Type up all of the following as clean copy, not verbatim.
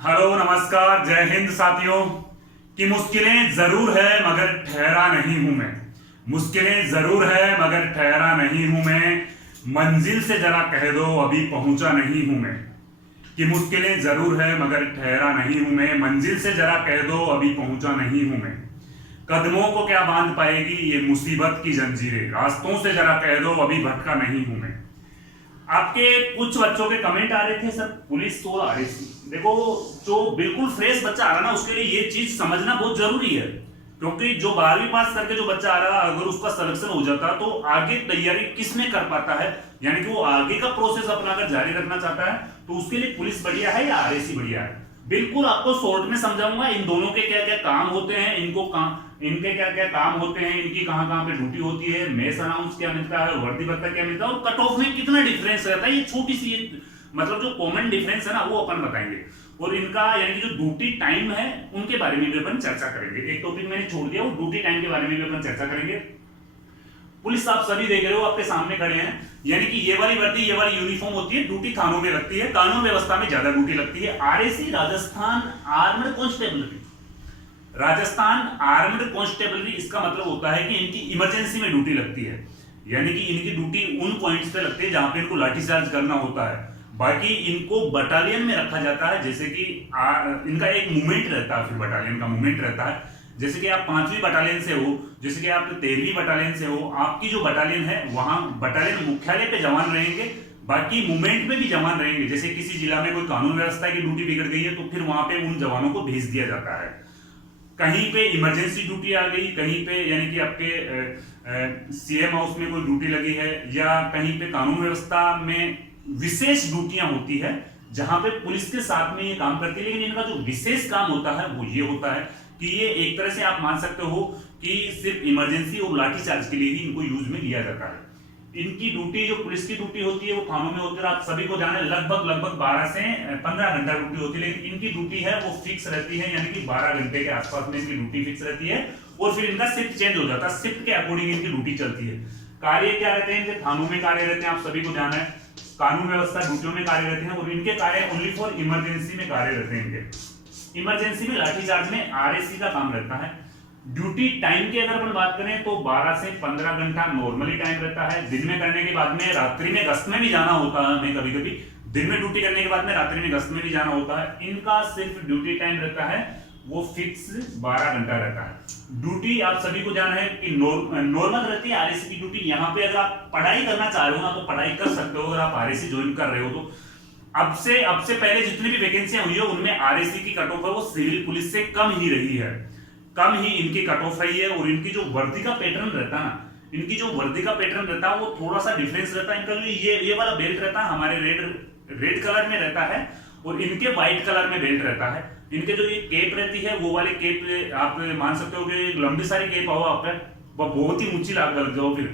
Hello नमस्कार जय हिंद साथियों। कि मुश्किलें जरूर है मगर ठहरा नहीं हूं मैं। मुश्किलें जरूर है मगर ठहरा नहीं हूं मैं। मंजिल से जरा कह दो अभी पहुंचा नहीं हूं मैं। कि मुश्किलें जरूर है मगर ठहरा नहीं हूं मैं। मंजिल से जरा कह दो अभी पहुंचा नहीं हूं मैं। कदमों को क्या बांध पाएगी ये मुसीबत की जंजीरें। रास्तों से जरा कह दो अभी भटका नहीं हूं मैं। आपके कुछ बच्चों के कमेंट आ रहे थे सर पुलिस तो आ रही थी। देखो, जो बिल्कुल फ्रेश बच्चा आ रहा ना उसके लिए ये चीज समझना बहुत जरूरी है, क्योंकि जो 12वीं पास करके जो बच्चा आ रहा अगर उसका सिलेक्शन हो जाता तो आगे तैयारी किसमें कर पाता है, यानी कि वो आगे का प्रोसेस अपना अगर जारी रखना चाहता है तो उसके लिए पुलिस बढ़िया है या आरएसी बढ़िया है। बिल्कुल आपको शॉर्ट में समझाऊंगा इन दोनों के क्या क्या काम होते हैं, इनके क्या क्या काम होते हैं, इनकी कहां कहां पे ड्यूटी होती है, मेस अनाउंस क्या मिलता है, वर्दी भत्ता क्या मिलता है और कट ऑफ में कितना डिफरेंस रहता है। ये छोटी सी मतलब जो कॉमन डिफरेंस है ना वो अपन बताएंगे। और इनका यानी कि जो ड्यूटी टाइम है उनके बारे में भी अपन चर्चा करेंगे। एक टॉपिक मैंने छोड़ दिया वो ड्यूटी टाइम के बारे में भी अपन चर्चा करेंगे। पुलिस आप सभी देख रहे हो आपके सामने खड़े हैं, यानी कि ये वाली वर्दी ये वाली यूनिफॉर्म होती है, ड्यूटी थानों में लगती है, कानून व्यवस्था में ज्यादा ड्यूटी लगती है। RAC Rajasthan armed constabulary, Rajasthan armed constabulary इसका मतलब होता है कि इनकी इमरजेंसी में ड्यूटी लगती है, यानी कि इनकी ड्यूटी उन पॉइंट्स पे लगती है जहां पे इनको लाठीचार्ज करना होता है। बाकी इनको बटालियन में रखा जाता है, जैसे कि इनका एक मूवमेंट रहता है, फिर बटालियन का मूवमेंट रहता है। जैसे कि आप 5वीं बटालियन से हो, जैसे कि आप 13वीं बटालियन से हो, आपकी जो बटालियन है वहां बटालियन मुख्यालय पे जवान रहेंगे, बाकी मूवमेंट में भी जवान रहेंगे। जैसे किसी जिला में कोई कानून व्यवस्था की ड्यूटी बिगड़ गई है तो फिर वहां पे उन जवानों को भेज दिया जाता है। कहीं पे इमरजेंसी ड्यूटी आ गई, कहीं पे यानी कि आपके सीएम हाउस में कोई ड्यूटी लगी है, या कहीं पे कानून व्यवस्था में विशेष ड्यूटियां होती है जहां पे पुलिस के साथ में ये काम करती है। लेकिन इनका जो विशेष काम होता है वो ये होता है कि ये एक तरह से आप मान सकते हो कि सिर्फ इमरजेंसी और लाठीचार्ज के लिए ही इनको यूज में लिया जाता है। इनकी ड्यूटी जो पुलिस की ड्यूटी होती है वो थानों में होती है, आप सभी को जाना है, लगभग 12 से 15 घंटा ड्यूटी होती है। लेकिन इनकी ड्यूटी है वो फिक्स रहती है, यानी कि 12 घंटे के आसपास में इनकी ड्यूटी फिक्स रहती है और फिर इनका शिफ्ट चेंज हो जाता है, शिफ्ट के अकॉर्डिंग इनकी ड्यूटी चलती है। कार्य क्या रहते हैं, इनके थानों में कार्य रहते हैं, आप सभी को जाना है, कानून व्यवस्था ड्यूटियों में कार्य रहते हैं और इनके कार्य ओनली फॉर इमरजेंसी में कार्य रहते हैं। इनके इमरजेंसी में लाठीचार्ज में आरएसी का काम रहता है। ड्यूटी टाइम की अगर अपन बात करें तो 12 से 15 घंटा नॉर्मली टाइम रहता है। दिन में करने के बाद में रात्रि में गश्त में भी जाना होता है, हमें कभी कभी दिन में ड्यूटी करने के बाद में रात्रि में गश्त में भी जाना होता है। इनका सिर्फ ड्यूटी टाइम रहता है वो फिक्स 12 घंटा रहता है। ड्यूटी आप सभी को जाना है कि नॉर्मल रहती है आरएसी की ड्यूटी। यहाँ पे अगर आप पढ़ाई करना चाह रहे हो ना तो पढ़ाई कर सकते हो, अगर आप आरएसी ज्वाइन कर रहे हो तो। अब से पहले जितनी भी वैकेंसियां हुई है उनमें आरएसी की कट ऑफ है वो सिविल पुलिस से कम ही रही है, कम ही इनकी कट ऑफ रही है। और इनकी जो वर्दी का पैटर्न रहता है ना, इनकी जो वर्दी का पैटर्न रहता है वो थोड़ा सा डिफरेंस रहता है। इनका जो ये वाला बेल्ट रहता है हमारे रेड कलर में रहता है और इनके व्हाइट कलर में बेल्ट रहता है। इनके जो ये केप रहती है वो वाले केप आप मान सकते हो कि लंबी सारी केप हो आप पे, वो बहुत ही ऊंची लग जाओ फिर।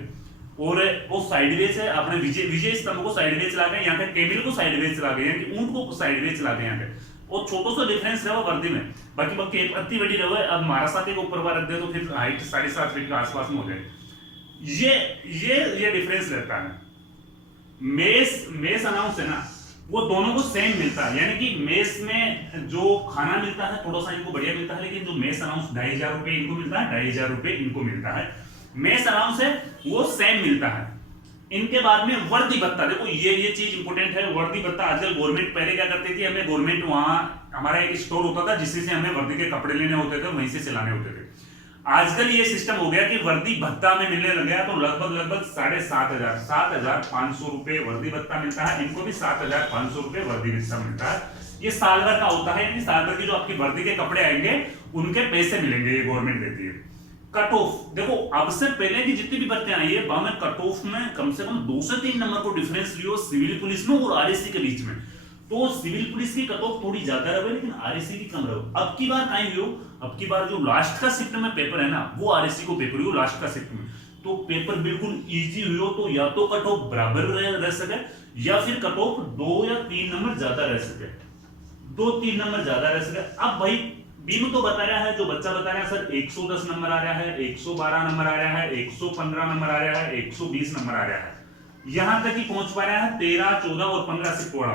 और वो साइडवेज है, आपने विजय स्तंभ को साइडवेज चला गए, यहाँ पे टेबल को साइडवेज चला गए, यानी कि ऊंट को साइडवेज चला गए यहाँ पे। और छोटो सा डिफरेंस है वो वर्दी में, बाकी वो केप अति बड़ी रहे। अब हमारा साथ एक ऊपर रख दे तो फिर हाइट 7.5 फीट के आसपास में हो जाए। ये डिफरेंस रहता है। मेस अनाउंस है ना वो दोनों को सेम मिलता है, यानी कि मेस में जो खाना मिलता है थोड़ा सा इनको बढ़िया मिलता है, लेकिन जो मेस अनाउंस 2,500 रुपए इनको मिलता है, 2,500 रुपए इनको मिलता है। मेस अनाउंस है वो सेम मिलता है। इनके बाद में वर्दी भत्ता, देखो ये चीज इंपॉर्टेंट है। वर्दी भत्ता आजकल गवर्नमेंट पहले क्या करती थी, हमें गवर्नमेंट वहां हमारा एक स्टोर होता था जिससे हमें वर्दी के कपड़े लेने होते थे, वहीं से सिलाने होते थे। आजकल ये सिस्टम हो गया कि वर्दी भत्ता में मिलने लग गया, तो लगभग 7,500 7,500 रुपए वर्दी भत्ता मिलता है। इनको भी 7,500 रुपए वर्दी भत्ता मिलता है। ये साल भर का होता है, यानी साल भर की जो आपकी वर्दी के कपड़े आएंगे उनके पैसे मिलेंगे, ये गवर्नमेंट देती है। कट ऑफ, देखो अब से पहले की जितनी भी भर्तियां आई है में कट ऑफ में कम से कम 2 से 3 नंबर को डिफरेंस लियो सिविल पुलिस में और आरएसी के बीच में। तो सिविल पुलिस की कट ऑफ थोड़ी ज्यादा रहे लेकिन आरएसी की कम रहे। अब की बार कहीं हो, अब की बार जो लास्ट का शिफ्ट में पेपर है ना वो आरएसी को पेपर हुई लास्ट का शिफ्ट में, तो पेपर बिल्कुल इजी हुई हो तो या तो कट ऑफ बराबर रह सके या फिर कट ऑफ 2 या 3 नंबर ज्यादा रह सके, 2-3 नंबर ज्यादा रह सके। अब भाई बीनू तो बता रहा है, जो बच्चा बता रहा है सर 110 नंबर आ रहा है, 112 नंबर आ रहा है, 115 नंबर आ रहा है, 120 नंबर आ रहा है, यहां तक ही पहुंच पा रहा है 13, 14 और 15 से पढ़ा।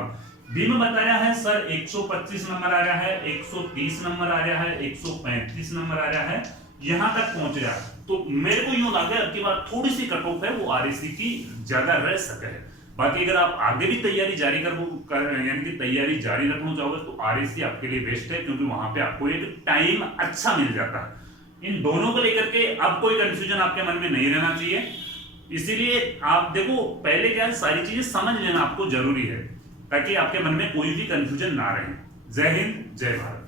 बी में बताया है सर 125 नंबर आ रहा है, 130 नंबर आ रहा है, 135 नंबर आ रहा है, यहां तक पहुंच रहा है। तो मेरे को यूं लगा अब की बार थोड़ी सी कट ऑफ है वो आरएससी की ज्यादा रह सके है। बाकी अगर आप आगे भी तैयारी जारी यानी कि तैयारी जारी रखना चाहोगे तो आरएससी आपके लिए बेस्ट है, क्योंकि वहां पे आपको एक टाइम अच्छा मिल जाता है। इन दोनों को लेकर के अब कोई कंफ्यूजन आपके मन में नहीं रहना चाहिए। इसीलिए आप देखो पहले क्या है, सारी चीजें समझ लेना आपको जरूरी है, ताकि आपके मन में कोई भी कंफ्यूजन ना रहे। जय हिंद, जय भारत।